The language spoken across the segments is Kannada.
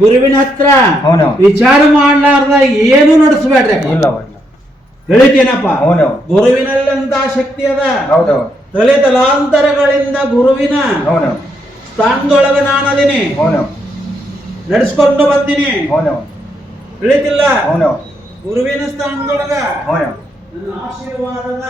ಗುರುವಿನ ಹತ್ರ ವಿಚಾರ ಮಾಡ್ಲಾರ್ದ ಏನು ನಡೆಸಬೇಡ್ರಿ ಇಲ್ಲವ ಇಲ್ಲ ತಿಳಿತೇನಪ್ಪ ಗುರುವಿನಲ್ಲಂತ ಶಕ್ತಿ ಅದ. ಹೌದವ ತಲೆ ತಲಾಂತರಗಳಿಂದ ಗುರುವಿನ ಸ್ಥಾನದೊಳಗ ನಾನದಿನಿ ನಡೆಸ್ಕೊಂಡು ಬಂದಿನಿ. ತಿಳಿತಿಲ್ಲ? ಹೌನವ್ ಗುರುವಿನ ಸ್ಥಾನದೊಳಗ? ನನ್ನ ಆಶೀರ್ವಾದದ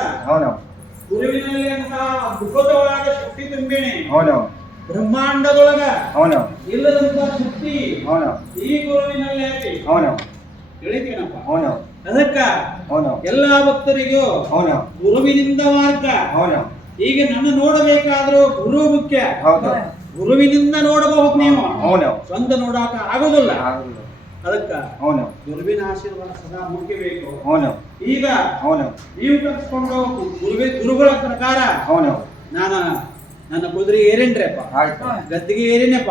ಗುರುವಿನಲ್ಲಿ ಅಂತ ಅದ್ಭುತವಾದ ಶಕ್ತಿ ತುಂಬಿನಿ. ಹೌನವ್ ಬ್ರಹ್ಮಾಂಡದೊಳಗ ಅವನು ಇಲ್ಲದಂತ ಶಕ್ತಿ ಅವನು ಈ ಗುರುವಿನಲ್ಲಿ ಐತಿ. ಹೌನವ್ ತಿಳಿತೀನಪ್ಪ ಅವನು ಅದಕ್ಕ ಅವನು ಎಲ್ಲಾ ಭಕ್ತರಿಗೂ ಅವನು ಗುರುವಿನಿಂದ ಮಾರ್ಗ. ಅವನು ಈಗ ನನ್ನ ನೋಡಬೇಕಾದ್ರೂ ಗುರು ಮುಖ್ಯ. ಹೌದು. ಗುರುವಿನಿಂದ ನೋಡಬಹುದು ನೀವು. ಅವನು ಸ್ವಂತ ನೋಡಾಕ ಆಗುದಿಲ್ಲ. ಅದಕ್ಕ ಅವನು ಗುರುವಿನ ಆಶೀರ್ವಾದ ಸದಾ ಮುಖ್ಯಬೇಕು ಅವನು ಈಗ ಅವನು ನೀವು ಕಲ್ಸ್ಕೊಂಡು ಗುರುವಿ ಗುರುಗಳ ಪ್ರಕಾರ ಅವನು ನಾನು ನನ್ನ ಕುದುರೆ ಏರೇನ್ರಿಪ್ಪ ಗದ್ದಿಗೆ ಏರಿನಪ್ಪ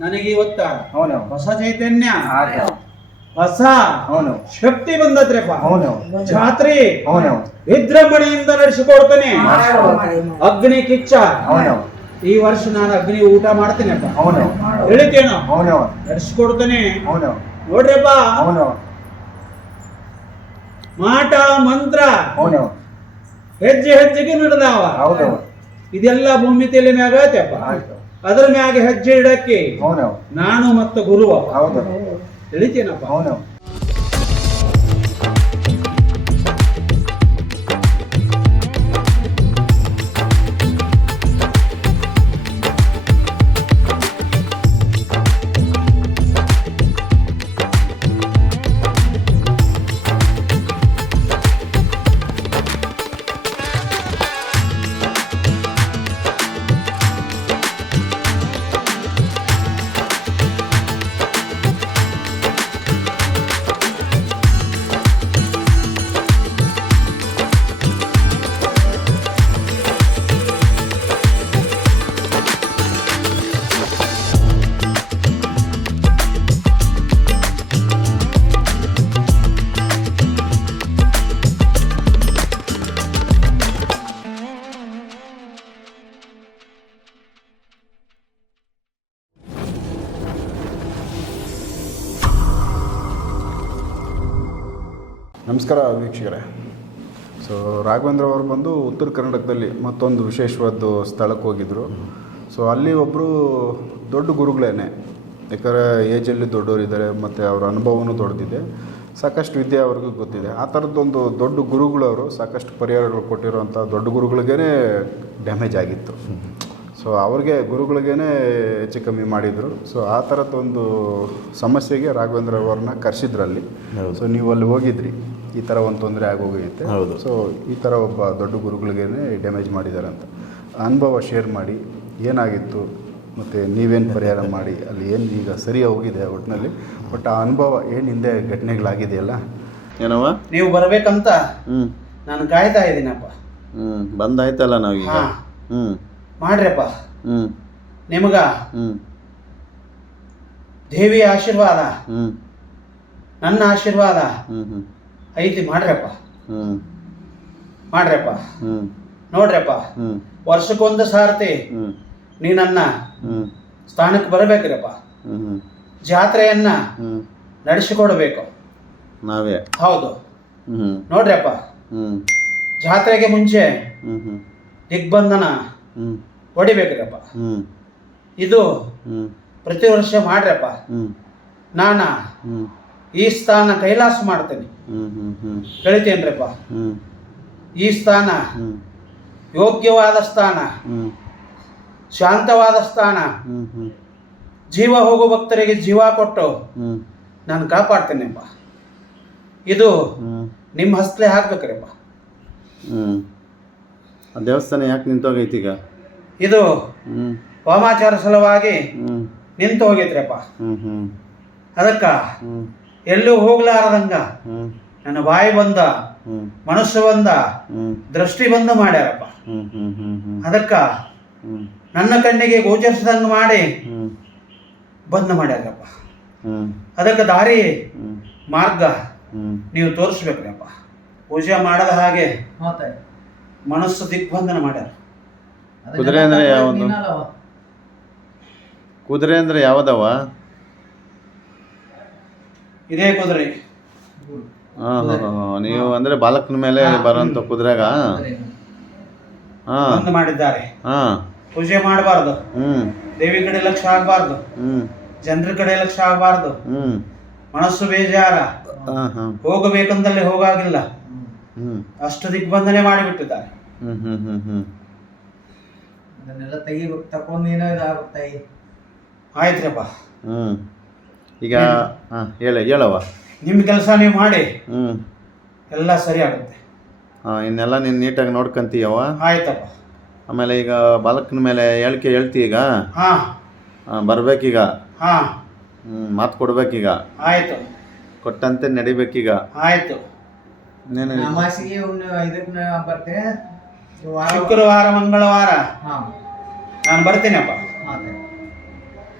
ನನಗೆ ಇವತ್ತ ಹೊಸ ಚೈತನ್ಯ ಹೊಸ ಅವನು ಶಕ್ತಿ ಬಂದತ್ರಿಪ್ಪ ಅವನು ಜಾತ್ರೆ ಅವನು ವಿಜೃಂಭಣೆಯಿಂದ ನಡೆಸಿಕೊಡ್ತೇನೆ ಅಗ್ನಿ ಕಿಚ್ಚ ಅವನು ಈ ವರ್ಷ ನಾನು ಅಗ್ನಿ ಊಟ ಮಾಡ್ತೇನೆಪ್ಪ ಅವನು ಹೇಳುತ್ತೇನು ಅವನು ನಡೆಸಿಕೊಡ್ತೇನೆ ಅವನು ನೋಡ್ರಿಪ್ಪ ಅವನು ಮಾಟ ಮಂತ್ರ ಅವನು ಹೆಜ್ಜೆ ಹೆಜ್ಜೆಗೆ ನಡೆದವ ಇದೆಲ್ಲ ಭೂಮಿ ತಲೆ ಮ್ಯಾಗ ಆಯ್ತಪ್ಪ ಆಯ್ತು. ಅದ್ರ ಮ್ಯಾಗ ಹೆಜ್ಜೆ ಇಡಕ್ಕೆ ನಾನು ಮತ್ತು ಗುರುವ ಹೌದು. ತಿಳಿತೇನಪ್ಪ. ನಮಸ್ಕಾರ ವೀಕ್ಷಕರೇ. ಸೊ ರಾಘವೇಂದ್ರ ಅವರು ಬಂದು ಉತ್ತರ ಕರ್ನಾಟಕದಲ್ಲಿ ಮತ್ತೊಂದು ವಿಶೇಷವಾದ ಸ್ಥಳಕ್ಕೆ ಹೋಗಿದ್ದರು ಸೊ ಅಲ್ಲಿ ಒಬ್ಬರು ದೊಡ್ಡ ಗುರುಗಳೇನೆ. ಯಾಕಂದರೆ ಏಜಲ್ಲಿ ದೊಡ್ಡವರಿದ್ದಾರೆ ಮತ್ತು ಅವರ ಅನುಭವವೂ ದೊಡ್ಡದಿದೆ. ಸಾಕಷ್ಟು ವಿದ್ಯೆ ಅವ್ರಿಗೂ ಗೊತ್ತಿದೆ. ಆ ಥರದ್ದೊಂದು ದೊಡ್ಡ ಗುರುಗಳವರು ಸಾಕಷ್ಟು ಪರಿಹಾರಗಳು ಕೊಟ್ಟಿರುವಂಥ ದೊಡ್ಡ ಗುರುಗಳಿಗೇ ಡ್ಯಾಮೇಜ್ ಆಗಿತ್ತು. ಸೊ ಅವ್ರಿಗೆ ಗುರುಗಳಿಗೇ ಹೆಚ್ಚು ಕಮ್ಮಿ ಮಾಡಿದರು. ಸೊ ಆ ಥರದ್ದೊಂದು ಸಮಸ್ಯೆಗೆ ರಾಘವೇಂದ್ರ ಅವ್ರನ್ನ ಕರೆಸಿದ್ರಲ್ಲಿ ಸೊ ನೀವು ಅಲ್ಲಿ ಹೋಗಿದ್ರಿ. ಈ ಥರ ಒಂದು ತೊಂದರೆ ಆಗೋಗೈತೆ ಹೌದು. ಸೊ ಈ ಥರ ಒಬ್ಬ ದೊಡ್ಡ ಗುರುಗಳಿಗೇನೆ ಡ್ಯಾಮೇಜ್ ಮಾಡಿದ್ದಾರೆ ಅಂತ. ಅನುಭವ ಶೇರ್ ಮಾಡಿ ಏನಾಗಿತ್ತು ಮತ್ತು ನೀವೇನು ಪರಿಹಾರ ಮಾಡಿ ಅಲ್ಲಿ ಏನು ಈಗ ಸರಿ ಹೋಗಿದೆ ಒಟ್ಟಿನಲ್ಲಿ ಬಟ್ ಆ ಅನುಭವ ಏನು ಹಿಂದೆ ಘಟನೆಗಳಾಗಿದೆಯಲ್ಲ? ಏನವ ನೀವು ಬರಬೇಕಂತ? ಹ್ಞೂ ನಾನು ಕಾಯ್ತಾ ಇದ್ದೀನಪ್ಪ. ಹ್ಞೂ ಬಂದಾಯ್ತಲ್ಲ ನಾವೀಗ ಹಾ. ಹ್ಞೂ ಮಾಡ್ರಪ್ಪ. ಹ್ಞೂ ನಿಮಗ ಹ್ಞೂ ದೇವಿಯ ಆಶೀರ್ವಾದ. ಹ್ಞೂ ನನ್ನ ಆಶೀರ್ವಾದ. ಹ್ಞೂ ಹ್ಞೂ ಐತಿ ಮಾಡ್ರಪ್ಪ. ಮಾಡ್ರಪ್ಪ. ನೋಡ್ರಪ್ಪ. ವರ್ಷಕ್ಕೊಂದು ಸಾರ್ತಿ ನೀ ನನ್ನ ಸ್ಥಾನಕ್ಕೆ ಬರಬೇಕ್ರಪ್ಪ. ಜಾತ್ರೆಯನ್ನ ನಡೆಸಿಕೊಡ್ಬೇಕು. ನಾವೇ. ಹೌದು. ನೋಡ್ರಪ್ಪ. ಜಾತ್ರೆಗೆ ಮುಂಚೆ ದಿಗ್ಬಂಧನ ಹೊಡಿಬೇಕ್ರಪ್ಪ. ಇದು ಪ್ರತಿ ವರ್ಷ ಮಾಡ್ರಪ್ಪ. ನಾನ ಈ ಸ್ಥಾನ ಕೈಲಾಸ ಮಾಡ್ತೇನೆ. ಕಳಿತೇನ್ರಪ್ಪ ಈ ಸ್ಥಾನ ಯೋಗ್ಯವಾದ ಸ್ಥಾನ ಶಾಂತವಾದ ಸ್ಥಾನ ಜೀವ ಹೋಗೋ ಭಕ್ತರಿಗೆ ಜೀವ ಕೊಟ್ಟು ನಾನು ಕಾಪಾಡ್ತೇನೆಪ್ಪ. ಇದು ನಿಮ್ಮ ಹಸ್ತಲೆ ಹಾಕ್ಬೇಕ್ರಪ್ಪ. ದೇವಸ್ಥಾನ ಯಾಕೆ ನಿಂತೋಗೈತಿ ಈಗ? ಇದು ವಾಮಾಚಾರ ಸಲುವಾಗಿ ನಿಂತು ಹೋಗೈತ್ರಪ್ಪ ಅದಕ್ಕ ಎಲ್ಲೂ ಹೋಗ್ಲಾರದಂಗ. ಹ್ಞೂ ನನ್ನ ಬಾಯಿ ಬಂದ ಮನಸ್ಸು ಬಂದ ದೃಷ್ಟಿ ಬಂದ ಮಾಡ್ಯಾರಪ್ಪ. ಹ್ಞೂ ಹ್ಞೂ ಹ್ಞೂ ಹ್ಞೂ ಅದಕ್ಕ ಹ್ಞೂ ನನ್ನ ಕಣ್ಣಿಗೆ ಗೋಚರಿಸಿದಂಗ ಮಾಡಿ ಹ್ಞೂ ಬಂದ್ ಮಾಡ್ಯಾರಪ್ಪ. ಹ್ಞೂ ಅದಕ್ಕೆ ದಾರಿ ಮಾರ್ಗ ನೀವು ನೀವು ತೋರಿಸ್ಬೇಕ್ರಪ್ಪ. ಪೂಜೆ ಮಾಡದ ಹಾಗೆ ಮನಸ್ಸು ದಿಗ್ಬಂಧನ ಮಾಡ್ಯಾರ. ಕುದುರೆ ಅಂದ್ರೆ ಯಾವ್ದು? ಕುದುರೆ ಅಂದ್ರೆ ಯಾವುದವ? ಇದೇ ಕುದುರೆ. ಹಾಂ ಹಾಂ ನೀವು ಅಂದ್ರೆ ಬಾಲಕನ ಮೇಲೆ ಬರೋಂಥ ಕುದುರೆಗ? ಬಂದ್ ಮಾಡಿದ್ದಾರೆ. ಹಾಂ. ಪೂಜೆ ಮಾಡಬಾರ್ದು. ಹ್ಞೂ ದೇವಿ ಕಡೆ ಲಕ್ಷ ಆಗಬಾರ್ದು. ಹ್ಞೂ ಜನರ ಕಡೆ ಲಕ್ಷ ಆಗಬಾರ್ದು. ಹ್ಞೂ ಮನಸ್ಸು ಬೇಜಾರ. ಹಾಂ ಹಾಂ. ಹೋಗಬೇಕಂದಲ್ಲಿ ಹೋಗಾಗಿಲ್ಲ. ಹ್ಞೂ ಅಷ್ಟು ದಿಗ್ಬಂಧನೆ ಮಾಡಿಬಿಟ್ಟಿದ್ದಾರೆ. ಹ್ಞೂ ಹ್ಞೂ ಹ್ಞೂ ಹ್ಞೂ ಅದನ್ನೆಲ್ಲ ತೆಗಿ ತಕೊಂಡು ಏನೋ ಇದಾಗುತ್ತೆ. ಆಯ್ತ್ರಪ್ಪ. ಹ್ಞೂ ಈಗ ಹಾಂ ಹೇಳ ಹೇಳವ ನಿಮ್ಮ ಕೆಲಸ ನೀವು ಮಾಡಿ. ಹ್ಞೂ ಎಲ್ಲ ಸರಿ ಆಗುತ್ತೆ. ಹಾಂ ಇನ್ನೆಲ್ಲ ನೀನು ನೀಟಾಗಿ ನೋಡ್ಕೊಂತೀಯವ ಆಯ್ತಪ್ಪ. ಆಮೇಲೆ ಈಗ ಬಾಲಕನ ಮೇಲೆ ಹೇಳಿಕೆ ಹೇಳ್ತಿ ಈಗ? ಹಾಂ. ಹಾಂ ಬರ್ಬೇಕೀಗ? ಹಾಂ. ಹ್ಞೂ ಮಾತು ಕೊಡ್ಬೇಕೀಗ? ಆಯ್ತು. ಕೊಟ್ಟಂತೆ ನಡಿಬೇಕೀಗ? ಆಯ್ತು. ನೀನು ಅಮಾಸಿಗೆ ಒಂದು ಇದಕ್ಕೆ ಬರ್ತೇನೆ ಶುಕ್ರವಾರ ಮಂಗಳವಾರ. ಹಾಂ. ನಾನು ಬರ್ತೀನಪ್ಪ. ಹಾಂ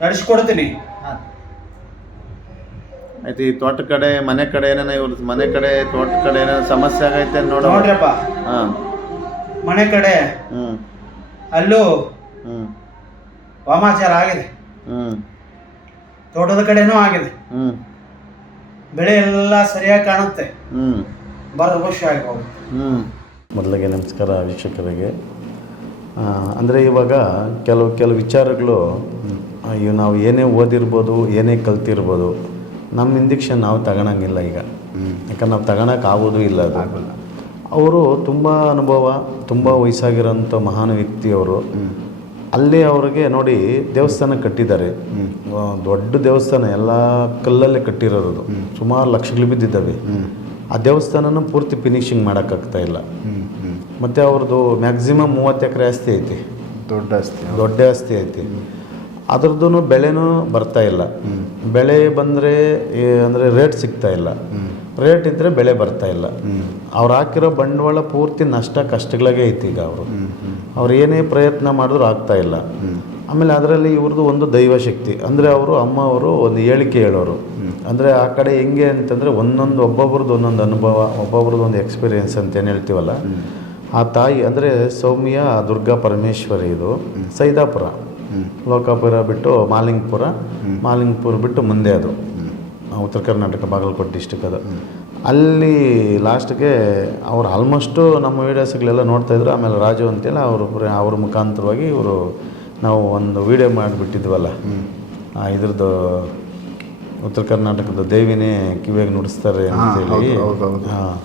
ನಡೆಸ್ಕೊಡ್ತೀನಿ ಆಯ್ತು ಈ ತೋಟ ಕಡೆ ಮನೆ ಕಡೆ ಏನೇನ ಇವ್ರ ಮನೆ ಕಡೆ ತೋಟ ಕಡೆ ಏನೇನ ಸಮಸ್ಯೆ ಆಗೈತೆ ನೋಡ ನೋಡ್ರಪ್ಪ. ಹಾಂ. ಮನೆ ಕಡೆ. ಹ್ಞೂ ಅಲ್ಲೂ ಹ್ಞೂ ವಾಮಾಚಾರ ಆಗಿದೆ. ಹ್ಞೂ ತೋಟದ ಕಡೆನೂ ಆಗಿದೆ. ಹ್ಞೂ ಬೆಳೆ ಎಲ್ಲ ಸರಿಯಾಗಿ ಕಾಣುತ್ತೆ. ಹ್ಞೂ ಖುಷಿ ಆಗ್ಬೋದು. ಹ್ಞೂ ಮೊದಲಿಗೆ ನಮಸ್ಕಾರ ವೀಕ್ಷಕರಿಗೆ. ಅಂದರೆ ಇವಾಗ ಕೆಲವು ಕೆಲವು ವಿಚಾರಗಳು ಅಯ್ಯೋ ಇವು ನಾವು ಏನೇ ಓದಿರ್ಬೋದು ಏನೇ ಕಲ್ತಿರ್ಬೋದು ನಮ್ಮ ಇಂಜೆಕ್ಷನ್ ನಾವು ತಗೊಳಂಗಿಲ್ಲ ಈಗ. ಯಾಕಂದ್ರೆ ನಾವು ತಗೊಳಕ್ಕೆ ಆಗೋದು ಇಲ್ಲ ಅದು. ಅವರು ತುಂಬ ಅನುಭವ ತುಂಬ ವಯಸ್ಸಾಗಿರೋಂಥ ಮಹಾನ್ ವ್ಯಕ್ತಿಯವರು ಅಲ್ಲಿ ಅವ್ರಿಗೆ ನೋಡಿ ದೇವಸ್ಥಾನ ಕಟ್ಟಿದ್ದಾರೆ. ದೊಡ್ಡ ದೇವಸ್ಥಾನ ಎಲ್ಲ ಕಲ್ಲಲ್ಲೇ ಕಟ್ಟಿರೋದು ಸುಮಾರು ಲಕ್ಷಗಳು ಬಿದ್ದಿದ್ದಾವೆ. ಆ ದೇವಸ್ಥಾನನ ಪೂರ್ತಿ ಫಿನಿಶಿಂಗ್ ಮಾಡೋಕ್ಕಾಗ್ತಾ ಇಲ್ಲ. ಮತ್ತು ಅವ್ರದ್ದು ಮ್ಯಾಕ್ಸಿಮಮ್ ಮೂವತ್ತು ಎಕರೆ ಆಸ್ತಿ ಐತಿ. ದೊಡ್ಡ ಆಸ್ತಿ. ದೊಡ್ಡ ಆಸ್ತಿ ಐತಿ. ಅದ್ರದ್ದು ಬೆಳೆನೂ ಬರ್ತಾ ಇಲ್ಲ. ಬೆಳೆ ಬಂದರೆ ಅಂದರೆ ರೇಟ್ ಸಿಗ್ತಾ ಇಲ್ಲ. ರೇಟ್ ಇದ್ದರೆ ಬೆಳೆ ಬರ್ತಾ ಇಲ್ಲ. ಅವ್ರು ಹಾಕಿರೋ ಬಂಡವಾಳ ಪೂರ್ತಿ ನಷ್ಟ ಕಷ್ಟಗಳಾಗೆ ಐತಿ ಈಗ ಅವರು. ಅವ್ರು ಏನೇ ಪ್ರಯತ್ನ ಮಾಡಿದ್ರು ಆಗ್ತಾ ಇಲ್ಲ. ಆಮೇಲೆ ಅದರಲ್ಲಿ ಇವ್ರದ್ದು ಒಂದು ದೈವಶಕ್ತಿ ಅಂದರೆ ಅವರು ಅಮ್ಮ ಅವರು ಒಂದು ಹೇಳಿಕೆ ಹೇಳೋರು. ಅಂದರೆ ಆ ಕಡೆ ಹೆಂಗೆ ಅಂತಂದರೆ ಒಂದೊಂದು ಒಬ್ಬೊಬ್ರದ್ದು ಒಂದೊಂದು ಅನುಭವ ಒಬ್ಬೊಬ್ರದ್ದು ಒಂದು ಎಕ್ಸ್ಪೀರಿಯೆನ್ಸ್ ಅಂತ ಏನು ಹೇಳ್ತೀವಲ್ಲ? ಆ ತಾಯಿ ಅಂದರೆ ಸೌಮ್ಯ ದುರ್ಗಾ ಪರಮೇಶ್ವರಿ ಇದು ಸೈದಾಪುರ. ಲೋಕಾಪುರ ಬಿಟ್ಟು ಮಾಲಿಂಗಪುರ. ಮಾಲಿಂಗಪುರ ಬಿಟ್ಟು ಮುಂದೆ ಅದು. ಉತ್ತರ ಕರ್ನಾಟಕ ಬಾಗಲಕೋಟೆ ಡಿಸ್ಟಿಕ್ ಅದು. ಅಲ್ಲಿ ಲಾಸ್ಟ್ಗೆ ಅವ್ರು ಆಲ್ಮೋಸ್ಟು ನಮ್ಮ ವೀಡಿಯೋಸ್ಗಳೆಲ್ಲ ನೋಡ್ತಾಯಿದ್ರು ಆಮೇಲೆ ರಾಜು ಅಂತೇಳಿ ಅವರು ಅವ್ರ ಮುಖಾಂತರವಾಗಿ ಇವರು ನಾವು ಒಂದು ವೀಡಿಯೋ ಮಾಡಿಬಿಟ್ಟಿದ್ವಲ್ಲ. ಇದ್ರದ್ದು ಉತ್ತರ ಕರ್ನಾಟಕದ ದೇವಿನೇ ಕಿವಿಯಾಗಿ ನುಡಿಸ್ತಾರೆ ಅಂತೇಳಿ. ಹಾಂ.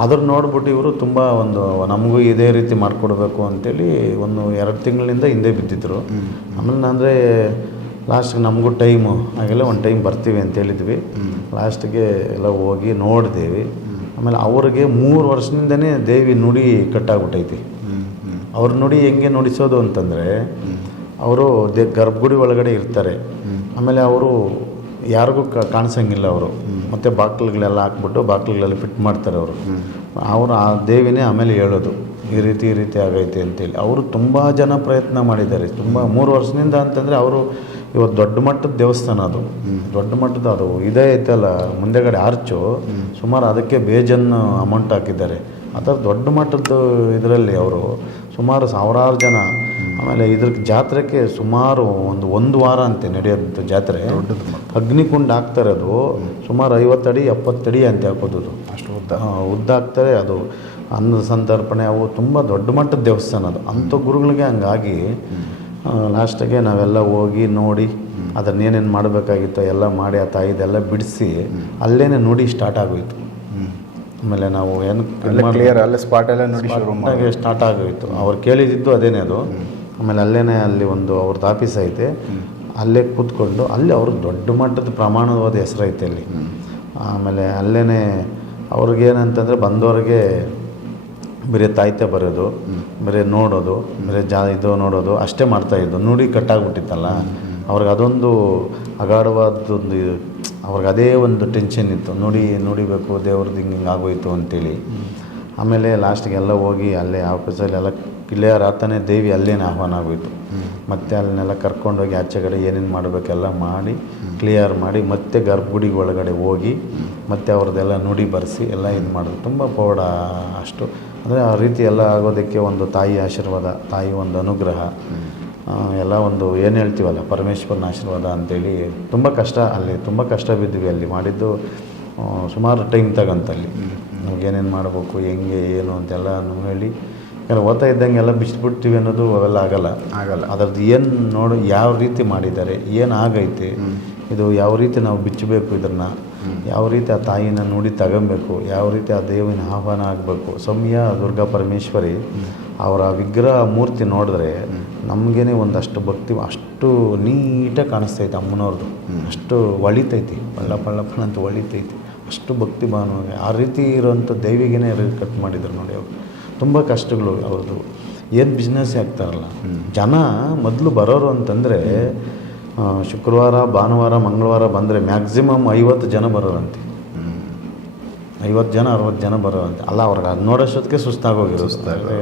ಅದ್ರ ನೋಡ್ಬಿಟ್ಟು ಇವರು ತುಂಬ ಒಂದು ನಮಗೂ ಇದೇ ರೀತಿ ಮಾಡಿಕೊಡ್ಬೇಕು ಅಂತೇಳಿ ಒಂದು ಎರಡು ತಿಂಗಳಿಂದ ಹಿಂದೆ ಬಿದ್ದಿದ್ರು. ಆಮೇಲೆ ಅಂದರೆ ಲಾಸ್ಟ್ಗೆ ನಮಗೂ ಟೈಮು ಹಾಗೆಲ್ಲ ಒಂದು ಟೈಮ್ ಬರ್ತೀವಿ ಅಂತ ಹೇಳಿದ್ವಿ. ಲಾಸ್ಟ್ಗೆ ಎಲ್ಲ ಹೋಗಿ ನೋಡಿದೇವಿ. ಆಮೇಲೆ ಅವ್ರಿಗೆ ಮೂರು ವರ್ಷದಿಂದನೇ ದೇವಿ ನುಡಿ ಕಟ್ಟಾಗ್ಬಿಟ್ಟೈತಿ. ಅವ್ರ ನುಡಿ ಹೆಂಗೆ ನುಡಿಸೋದು ಅಂತಂದರೆ ಅವರು ದೇ ಗರ್ಭಗುಡಿ ಒಳಗಡೆ ಇರ್ತಾರೆ. ಆಮೇಲೆ ಅವರು ಯಾರಿಗೂ ಕಾಣಿಸಂಗಿಲ್ಲ ಅವರು. ಮತ್ತು ಬಾಕ್ಲುಗಳೆಲ್ಲ ಹಾಕ್ಬಿಟ್ಟು ಬಾಕ್ಲುಗಳೆಲ್ಲ ಫಿಟ್ ಮಾಡ್ತಾರೆ ಅವರು. ಅವರು ಆ ದೇವಿನೇ ಆಮೇಲೆ ಹೇಳೋದು, ಈ ರೀತಿ ಈ ರೀತಿ ಆಗೈತೆ ಅಂತೇಳಿ. ಅವರು ತುಂಬ ಜನ ಪ್ರಯತ್ನ ಮಾಡಿದ್ದಾರೆ. ತುಂಬ ಮೂರು ವರ್ಷದಿಂದ ಅಂತಂದರೆ ಅವರು ಇವತ್ತು ದೊಡ್ಡ ಮಟ್ಟದ ದೇವಸ್ಥಾನ ಅದು. ದೊಡ್ಡ ಮಟ್ಟದ ಅದು. ಇದೇ ಐತಲ್ಲ, ಮುಂದೆಗಡೆ ಆರ್ಚು. ಸುಮಾರು ಅದಕ್ಕೆ ಬೇಜನ್ನು ಅಮೌಂಟ್ ಹಾಕಿದ್ದಾರೆ. ಆ ಥರ ದೊಡ್ಡ ಮಟ್ಟದ ಇದರಲ್ಲಿ ಅವರು ಸುಮಾರು ಸಾವಿರಾರು ಜನ ಆಮೇಲೆ ಇದ್ರ ಜಾತ್ರೆಗೆ ಸುಮಾರು ಒಂದು ಒಂದು ವಾರ ಅಂತೆ ನಡೆಯೋಂಥ ಜಾತ್ರೆ. ಅಗ್ನಿಕುಂಡ ಹಾಕ್ತಾರೆ ಅದು. ಸುಮಾರು ಐವತ್ತಡಿ ಎಪ್ಪತ್ತಡಿ ಅಂತ ಹಾಕೋದು ಅದು. ಅಷ್ಟು ಉದ್ದ. ಉದ್ದ ಹಾಕ್ತಾರೆ ಅದು. ಅನ್ನ ಸಂತರ್ಪಣೆ ಅವು ತುಂಬ ದೊಡ್ಡ ಮಟ್ಟದ ದೇವಸ್ಥಾನ ಅದು. ಅಂಥ ಗುರುಗಳಿಗೆ ಹಂಗಾಗಿ ಲಾಸ್ಟಿಗೆ ನಾವೆಲ್ಲ ಹೋಗಿ ನೋಡಿ ಅದನ್ನೇನೇನು ಮಾಡಬೇಕಾಗಿತ್ತು ಎಲ್ಲ ಮಾಡಿ ಆ ತಾಯಿದೆಲ್ಲ ಬಿಡಿಸಿ ಅಲ್ಲೇ ನೋಡಿ ಸ್ಟಾರ್ಟ್ ಆಗೋಯ್ತು. ಆಮೇಲೆ ನಾವು ಏನು ಕ್ಲಿಯರ್ ಅಲ್ಲೇ ಸ್ಪಾಟಲ್ಲೇ ನೋಡಿ ಸ್ಟಾರ್ಟ್ ಆಗೋಯ್ತು. ಅವ್ರು ಕೇಳಿದಿದ್ದು ಅದೇನೇ ಅದು. ಆಮೇಲೆ ಅಲ್ಲೇ ಅಲ್ಲಿ ಒಂದು ಅವ್ರದ್ದು ಆಫೀಸ್ ಐತೆ. ಅಲ್ಲೇ ಕೂತ್ಕೊಂಡು ಅಲ್ಲಿ ಅವ್ರಿಗೆ ದೊಡ್ಡ ಮಟ್ಟದ ಪ್ರಮಾಣವಾದ ಹೆಸರು ಐತೆ ಅಲ್ಲಿ. ಆಮೇಲೆ ಅಲ್ಲೇ ಅವ್ರಿಗೇನಂತಂದರೆ ಬಂದವ್ರಿಗೆ ಬರೀ ತಾಯ್ತೆ ಬರೋದು, ಬರೀ ನೋಡೋದು, ಬರೀ ಜಾ ಇದು ನೋಡೋದು ಅಷ್ಟೇ ಮಾಡ್ತಾಯಿದ್ದು ನುಡಿ ಕಟ್ಟಾಗ್ಬಿಟ್ಟಿತ್ತಲ್ಲ. ಅವ್ರಿಗೆ ಅದೊಂದು ಅಗಾಢವಾದೊಂದು ಅವ್ರಿಗೆ ಅದೇ ಒಂದು ಟೆನ್ಷನ್ ಇತ್ತು. ನೋಡಿ, ನೋಡಿಬೇಕು ದೇವ್ರದ್ದು ಹಿಂಗೆ ಹಿಂಗೆ ಆಗೋಯ್ತು ಅಂತೇಳಿ. ಆಮೇಲೆ ಲಾಸ್ಟಿಗೆಲ್ಲ ಹೋಗಿ ಅಲ್ಲೇ ಆಫೀಸಲ್ಲಿ ಎಲ್ಲ ಕ್ಲಿಯರ್ ರಾತನೇ ದೇವಿ ಅಲ್ಲೇನೇ ಆಹ್ವಾನ ಆಗೋಯ್ತು. ಮತ್ತೆ ಅಲ್ಲನ್ನೆಲ್ಲ ಕರ್ಕೊಂಡೋಗಿ ಆಚೆ ಕಡೆ ಏನೇನು ಮಾಡಬೇಕೆಲ್ಲ ಮಾಡಿ ಕ್ಲಿಯರ್ ಮಾಡಿ ಮತ್ತೆ ಗರ್ಭಗುಡಿಗೆ ಒಳಗಡೆ ಹೋಗಿ ಮತ್ತೆ ಅವ್ರದ್ದೆಲ್ಲ ನುಡಿ ಬರೆಸಿ ಎಲ್ಲ ಇದು ಮಾಡಿದ್ರು. ತುಂಬ ಪೌಡ ಅಷ್ಟು. ಅಂದರೆ ಆ ರೀತಿ ಎಲ್ಲ ಆಗೋದಕ್ಕೆ ಒಂದು ತಾಯಿ ಆಶೀರ್ವಾದ ತಾಯಿ ಒಂದು ಅನುಗ್ರಹ. ಎಲ್ಲ ಒಂದು ಏನು ಹೇಳ್ತೀವಲ್ಲ ಪರಮೇಶ್ವರನ ಆಶೀರ್ವಾದ ಅಂತೇಳಿ ತುಂಬ ಕಷ್ಟ ಅಲ್ಲಿ ತುಂಬ ಕಷ್ಟ ಬಿದ್ದಿವಿ ಅಲ್ಲಿ ಮಾಡಿದ್ದು ಸುಮಾರು ಟೈಮ್ ತಗಂತಲ್ಲಿ. ನಮ್ಗೆ ಏನೇನು ಮಾಡಬೇಕು ಹೆಂಗೆ ಏನು ಅಂತೆಲ್ಲ ಹೇಳಿ ಯಾಕಂದ್ರೆ ಓದ್ತಾ ಇದ್ದಂಗೆ ಎಲ್ಲ ಬಿಚ್ಚಿಬಿಡ್ತೀವಿ ಅನ್ನೋದು ಅವೆಲ್ಲ ಆಗಲ್ಲ. ಆಗಲ್ಲ. ಅದರದ್ದು ಏನು ನೋಡಿ ಯಾವ ರೀತಿ ಮಾಡಿದ್ದಾರೆ ಏನು ಆಗೈತೆ ಇದು ಯಾವ ರೀತಿ ನಾವು ಬಿಚ್ಚಬೇಕು ಇದನ್ನು ಯಾವ ರೀತಿ ಆ ತಾಯಿನ ನೋಡಿ ತಗೊಬೇಕು ಯಾವ ರೀತಿ ಆ ದೇವಿನ ಆಹ್ವಾನ ಆಗಬೇಕು. ಸೌಮ್ಯ ದುರ್ಗಾ ಪರಮೇಶ್ವರಿ ಅವರ ವಿಗ್ರಹ ಮೂರ್ತಿ ನೋಡಿದ್ರೆ ನಮಗೇನೆ ಒಂದಷ್ಟು ಭಕ್ತಿ ಅಷ್ಟು ನೀಟಾಗಿ ಕಾಣಿಸ್ತೈತೆ ಅಮ್ಮನವ್ರದ್ದು. ಅಷ್ಟು ಒಳಿತೈತಿ ಪಳ್ಳ ಪಳ್ಳ ಪಳ್ಳ ಅಂತ ಒಳಿತೈತಿ. ಅಷ್ಟು ಭಕ್ತಿ ಭಾನುವಾಗ ಆ ರೀತಿ ಇರೋಂಥ ದೇವಿಗೇನೆ ಕಟ್ ಮಾಡಿದ್ರು ನೋಡಿ ಅವರು. ತುಂಬ ಕಷ್ಟಗಳು ಅವ್ರದ್ದು. ಏನು ಬಿಸ್ನೆಸ್ ಆಗ್ತಾರಲ್ಲ ಜನ ಮೊದಲು ಬರೋರು ಅಂತಂದರೆ ಶುಕ್ರವಾರ ಭಾನುವಾರ ಮಂಗಳವಾರ ಬಂದರೆ ಮ್ಯಾಕ್ಸಿಮಮ್ ಐವತ್ತು ಜನ ಬರೋರಂತೆ. ಐವತ್ತು ಜನ ಅರವತ್ತು ಜನ ಬರೋರಂತೆ. ಅಲ್ಲ ಅವ್ರಿಗೆ ಅದು ನೋಡೋಷ್ಟೊತ್ತಿಗೆ ಸುಸ್ತಾಗೋಗಿರೋ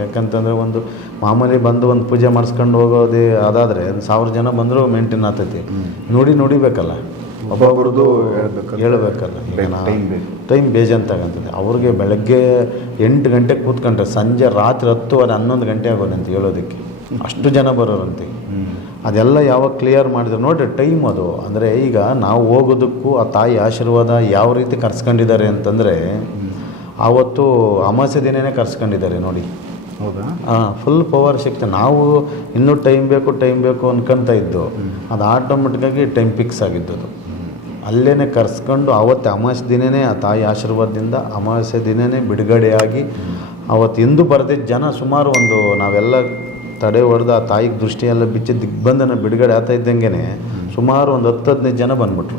ಯಾಕಂತಂದರೆ ಒಂದು ಮಾಮೂಲಿ ಬಂದು ಒಂದು ಪೂಜೆ ಮಾಡಿಸ್ಕೊಂಡು ಹೋಗೋದೇ ಅದಾದರೆ ಒಂದು ಸಾವಿರ ಜನ ಬಂದರೂ ಮೇಂಟೈನ್ ಆಗ್ತೈತಿ. ನೋಡಿ ನೋಡಿಬೇಕಲ್ಲ. ಒಬ್ಬೊಬ್ರದ್ದು ಹೇಳ್ಬೇಕಲ್ಲ. time ಟೈಮ್ ಬೇಜಾಂತಾಗಂತದೆ. ಅವ್ರಿಗೆ ಬೆಳಗ್ಗೆ ಎಂಟು ಗಂಟೆಗೆ ಕೂತ್ಕೊಂಡ್ರೆ ಸಂಜೆ ರಾತ್ರಿ ಹತ್ತುವರೆ ಹನ್ನೊಂದು ಗಂಟೆ ಆಗೋದಂತೆ ಹೇಳೋದಕ್ಕೆ. ಅಷ್ಟು ಜನ ಬರೋರಂತೆ. ಅದೆಲ್ಲ ಯಾವಾಗ ಕ್ಲಿಯರ್ ಮಾಡಿದ್ರು ನೋಡ್ರಿ ಟೈಮ್ ಅದು. ಅಂದರೆ ಈಗ ನಾವು ಹೋಗೋದಕ್ಕೂ ಆ ತಾಯಿ ಆಶೀರ್ವಾದ ಯಾವ ರೀತಿ ಕರ್ಸ್ಕೊಂಡಿದ್ದಾರೆ ಅಂತಂದರೆ ಆವತ್ತು ಅಮಾವಾಸ್ಯೆ ದಿನನೇ ಕರ್ಸ್ಕೊಂಡಿದ್ದಾರೆ ನೋಡಿ. ಹೌದಾ? ಫುಲ್ ಪವರ್ ಶಕ್ತಿ. ನಾವು ಇನ್ನೂ ಟೈಮ್ ಬೇಕು ಟೈಮ್ ಬೇಕು ಅನ್ಕೊಂತ ಇದ್ದು. ಅದು ಆಟೋಮೆಟಿಕ್ಕಾಗಿ ಟೈಮ್ ಫಿಕ್ಸ್ ಆಗಿದ್ದದು. ಅಲ್ಲೇ ಕರೆಸ್ಕೊಂಡು ಆವತ್ತು ಅಮಾವಾಸ್ಯ ದಿನವೇ ಆ ತಾಯಿ ಆಶೀರ್ವಾದದಿಂದ ಅಮಾವಾಸ್ಯೆ ದಿನವೇ ಬಿಡುಗಡೆಯಾಗಿ ಅವತ್ತು ಇಂದು ಬರೆದಿದ್ದ ಜನ ಸುಮಾರು ಒಂದು ನಾವೆಲ್ಲ ತಡೆ ಹೊಡೆದು ಆ ತಾಯಿಗೆ ದೃಷ್ಟಿಯೆಲ್ಲ ಬಿಚ್ಚಿ ದಿಗ್ಬಂಧನ ಬಿಡುಗಡೆ ಆಗ್ತಾ ಇದ್ದಂಗೆ ಸುಮಾರು ಒಂದು ಹತ್ತು ಹದಿನೈದು ಜನ ಬಂದ್ಬಿಟ್ರು.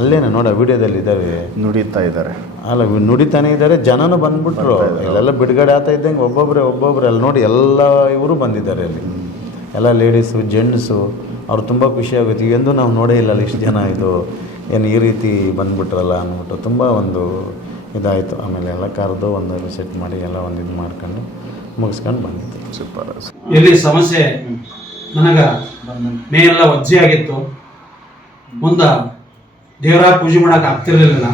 ಅಲ್ಲೇನೆ ನೋಡ ವಿಡಿಯೋದಲ್ಲಿ ಇದ್ದಾವೆ ನುಡಿತಾ ಇದ್ದಾರೆ. ಅಲ್ಲ ನುಡಿತಾನೆ ಇದ್ದಾರೆ ಜನನು ಬಂದ್ಬಿಟ್ರು. ಇಲ್ಲೆಲ್ಲ ಬಿಡುಗಡೆ ಆಗ್ತಾ ಇದ್ದಂಗೆ ಒಬ್ಬೊಬ್ಬರೇ ಒಬ್ಬೊಬ್ಬರೇ ಅಲ್ಲಿ ನೋಡಿ ಎಲ್ಲ ಇವರು ಬಂದಿದ್ದಾರೆ ಅಲ್ಲಿ. ಎಲ್ಲ ಲೇಡೀಸು ಜೆಂಟ್ಸು ಅವ್ರು ತುಂಬ ಖುಷಿಯಾಗುತ್ತೆ ಎಂದು ನಾವು ನೋಡೇ ಇಲ್ಲ ಅಲ್ಲಿ ಇಷ್ಟು ಜನ ಇದು. ಏನು ಈ ರೀತಿ ಬಂದುಬಿಟ್ರಲ್ಲ ಅಂದ್ಬಿಟ್ಟು ತುಂಬ ಒಂದು ಇದಾಯಿತು. ಆಮೇಲೆ ಎಲ್ಲ ಕರೆದು ಒಂದು ಸೆಟ್ ಮಾಡಿ ಎಲ್ಲ ಒಂದು ಇದು ಮಾಡ್ಕೊಂಡು ಮುಗಿಸ್ಕೊಂಡು ಬಂದಿದ್ದೆ. ಸೂಪರ್ ಇಲ್ಲಿ ಸಮಸ್ಯೆ? ನನಗೆ ಮೇ ಎಲ್ಲ ಒಜ್ಜೆ ಆಗಿತ್ತು. ಮುಂದೆ ದೇವರ ಪೂಜೆ ಮಾಡೋಕೆ ಆಗ್ತಿರ್ಲಿಲ್ಲ.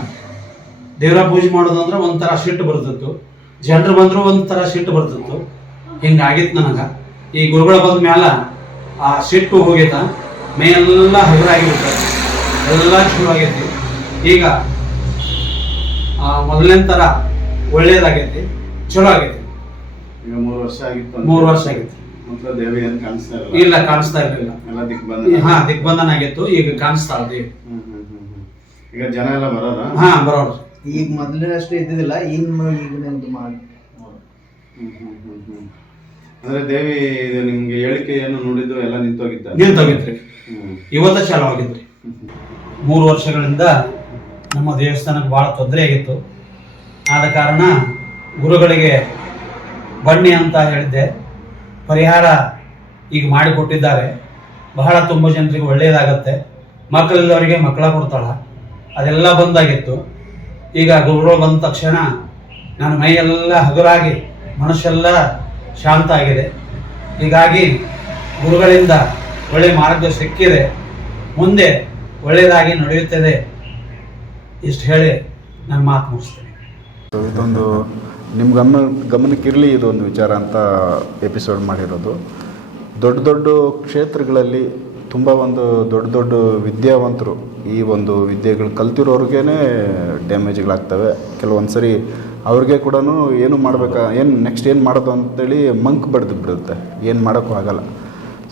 ದೇವರ ಪೂಜೆ ಮಾಡೋದು ಅಂದ್ರೆ ಒಂಥರ ಸಿಟ್ಟು ಬರ್ತಿತ್ತು. ಜನರು ಬಂದರೂ ಒಂಥರ ಸಿಟ್ಟು ಬರ್ತಿತ್ತು. ಹಿಂಗಾಗಿತ್ತು ನನಗೆ. ಈ ಗುರುಗಳ ಬಂದ ಮ್ಯಾಲ ಆ ಸಿಟ್ಟು ಹೋಗಿದ್ದ ಮೇ ಎಲ್ಲ ಹಗುರಾಗಿಬಿಟ್ಟ ಎಲ್ಲ ಶುರುವಾಗೈತಿ ಆಗೈತಿ ಈಗ ಆ ಮೊದಲನೇ ಥರ ಒಳ್ಳೇದಾಗೈತಿ ಚಲೋ ಆಗೈತಿ ಈಗ ಮೂರು ವರ್ಷ ಆಗಿತ್ತು ಮೂರು ವರ್ಷ ಆಗೈತಿ ಮೊದಲು ದೇವಿ ಏನು ಕಾಣಿಸ್ತಾ ಇಲ್ಲ ಕಾಣಿಸ್ತಾ ಇರಲಿಲ್ಲ. ಎಲ್ಲ ದಿಗ್ಬಂಧನ. ಹಾ ದಿಗ್ಬಂಧನ ಆಗಿತ್ತು ಈಗ ಕಾಣಿಸ್ತಾ ಇದೆ. ಈಗ ಜನ ಎಲ್ಲ ಬರೋರ ಹಾ ಬರೋರು. ಈಗ ಮೊದಲಿನಷ್ಟು ಇದ್ದಿದ್ದಿಲ್ಲ ಇನ್ನು ಈಗಿನಂದು ಮಾಡಿ. ಅಂದ್ರೆ ದೇವಿ ಇದು ನಿಮ್ಗೆ ಹೇಳಿಕೆ ಏನು ನೋಡಿದ್ದು ಎಲ್ಲ ನಿಂತೋಗಿದ್ದ? ನಿಂತೋಗಿದ್ರಿ. ಇವತ್ತ ಚಾಲು ಆಗಿದ್ರಿ. ಮೂರು ವರ್ಷಗಳಿಂದ ನಮ್ಮ ದೇವಸ್ಥಾನಕ್ಕೆ ಭಾಳ ತೊಂದರೆ ಆಗಿತ್ತು. ಆದ ಕಾರಣ ಗುರುಗಳಿಗೆ ಬನ್ನಿ ಅಂತ ಹೇಳಿದ್ದೆ. ಪರಿಹಾರ ಈಗ ಮಾಡಿಕೊಟ್ಟಿದ್ದಾರೆ ಬಹಳ ತುಂಬ ಜನರಿಗೆ ಒಳ್ಳೆಯದಾಗತ್ತೆ. ಮಕ್ಕಳಿಲ್ಲವರಿಗೆ ಮಕ್ಕಳ ಕೊಡ್ತಾಳ. ಅದೆಲ್ಲ ಬಂದಾಗಿತ್ತು. ಈಗ ಗುರುಗಳು ಬಂದ ತಕ್ಷಣ ನಾನು ಮೈಯೆಲ್ಲ ಹಗುರಾಗಿ ಮನಸ್ಸೆಲ್ಲ ಶಾಂತ ಆಗಿದೆ. ಹೀಗಾಗಿ ಗುರುಗಳಿಂದ ಒಳ್ಳೆ ಮಾರ್ಗ ಸಿಕ್ಕಿದೆ. ಮುಂದೆ ಒಳ್ಳೆಯದಾಗಿ ನಡೆಯುತ್ತದೆ. ಇಷ್ಟು ಹೇಳಿ ನನ್ನ ಮಾತು ಮುಗಿಸ್ತೇನೆ. ಇದೊಂದು ನಿಮ್ಮ ಗಮನ, ಗಮನಕ್ಕಿರಲಿ ಇದೊಂದು ವಿಚಾರ ಅಂತ ಎಪಿಸೋಡ್ ಮಾಡಿರೋದು. ದೊಡ್ಡ ದೊಡ್ಡ ಕ್ಷೇತ್ರಗಳಲ್ಲಿ ತುಂಬ ಒಂದು ದೊಡ್ಡ ದೊಡ್ಡ ವಿದ್ಯಾವಂತರು ಈ ಒಂದು ವಿದ್ಯೆಗಳು ಕಲ್ತಿರೋರ್ಗೇ ಡ್ಯಾಮೇಜ್ಗಳಾಗ್ತವೆ. ಕೆಲವೊಂದು ಸರಿ ಅವ್ರಿಗೆ ಕೂಡ ಏನು ಮಾಡಬೇಕಾ, ಏನು ನೆಕ್ಸ್ಟ್ ಏನು ಮಾಡೋದು ಅಂತೇಳಿ ಮಂಕ್ ಬಡ್ದು ಬಿಡುತ್ತೆ. ಏನು ಮಾಡೋಕ್ಕೂ ಆಗಲ್ಲ.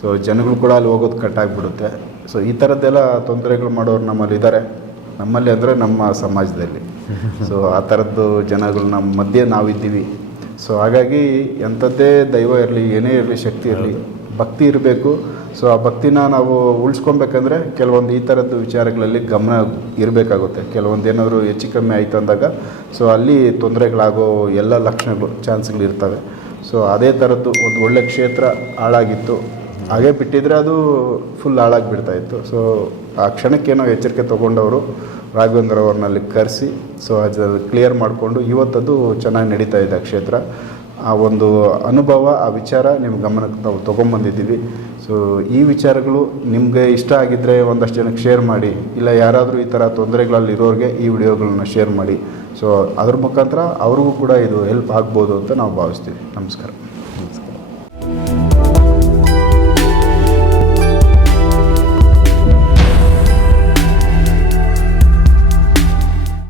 ಸೊ ಜನಗಳು ಕೂಡ ಅಲ್ಲಿ ಹೋಗೋದು ಕಟ್ಟಾಗ್ಬಿಡುತ್ತೆ ಸೊ ಈ ಥರದ್ದೆಲ್ಲ ತೊಂದರೆಗಳು ಮಾಡೋರು ನಮ್ಮಲ್ಲಿ ಇದ್ದಾರೆ. ನಮ್ಮಲ್ಲಿ ಅಂದರೆ ನಮ್ಮ ಸಮಾಜದಲ್ಲಿ. ಸೊ ಆ ಥರದ್ದು ಜನಗಳು ನಮ್ಮ ಮಧ್ಯೆ ನಾವಿದ್ದೀವಿ. ಸೊ ಹಾಗಾಗಿ ಎಂಥದ್ದೇ ದೈವ ಇರಲಿ, ಏನೇ ಇರಲಿ, ಶಕ್ತಿ ಇರಲಿ, ಭಕ್ತಿ ಇರಬೇಕು. ಸೊ ಆ ಭಕ್ತಿನ ನಾವು ಉಳಿಸ್ಕೊಬೇಕಂದ್ರೆ ಕೆಲವೊಂದು ಈ ಥರದ್ದು ವಿಚಾರಗಳಲ್ಲಿ ಗಮನ ಇರಬೇಕಾಗುತ್ತೆ. ಕೆಲವೊಂದು ಏನಾದರೂ ಹೆಚ್ಚು ಕಮ್ಮಿ ಆಯಿತು ಅಂದಾಗ ಸೊ ಅಲ್ಲಿ ತೊಂದರೆಗಳಾಗೋ ಎಲ್ಲ ಲಕ್ಷಣಗಳು ಚಾನ್ಸ್ಗಳು ಇರ್ತವೆ ಸೊ ಅದೇ ಥರದ್ದು ಒಂದು ಒಳ್ಳೆ ಕ್ಷೇತ್ರ ಹಾಳಾಗಿತ್ತು. ಹಾಗೆ ಬಿಟ್ಟಿದ್ರೆ ಅದು ಫುಲ್ ಹಾಳಾಗಿ ಬಿಡ್ತಾ ಇತ್ತು. ಸೊ ಆ ಕ್ಷಣಕ್ಕೇನೋ ಎಚ್ಚರಿಕೆ ತೊಗೊಂಡವರು ರಾಘವೇಂದ್ರ ಅವ್ರನ್ನಲ್ಲಿ ಕರೆಸಿ ಸೊ ಅದು ಕ್ಲಿಯರ್ ಮಾಡಿಕೊಂಡು ಇವತ್ತದು ಚೆನ್ನಾಗಿ ನಡೀತಾ ಇದೆ ಆ ಕ್ಷೇತ್ರ. ಆ ಒಂದು ಅನುಭವ, ಆ ವಿಚಾರ ನಿಮ್ಮ ಗಮನಕ್ಕೆ ನಾವು ತೊಗೊಂಬಂದಿದ್ದೀವಿ. ಸೊ ಈ ವಿಚಾರಗಳು ನಿಮಗೆ ಇಷ್ಟ ಆಗಿದ್ದರೆ ಒಂದಷ್ಟು ಜನಕ್ಕೆ ಶೇರ್ ಮಾಡಿ, ಇಲ್ಲ ಯಾರಾದರೂ ಈ ಥರ ತೊಂದರೆಗಳಲ್ಲಿ ಇರೋರಿಗೆ ಈ ವಿಡಿಯೋಗಳನ್ನ ಶೇರ್ ಮಾಡಿ. ಸೊ ಅದ್ರ ಮುಖಾಂತರ ಅವ್ರಿಗೂ ಕೂಡ ಇದು ಹೆಲ್ಪ್ ಆಗ್ಬೋದು ಅಂತ ನಾವು ಭಾವಿಸ್ತೀವಿ. ನಮಸ್ಕಾರ.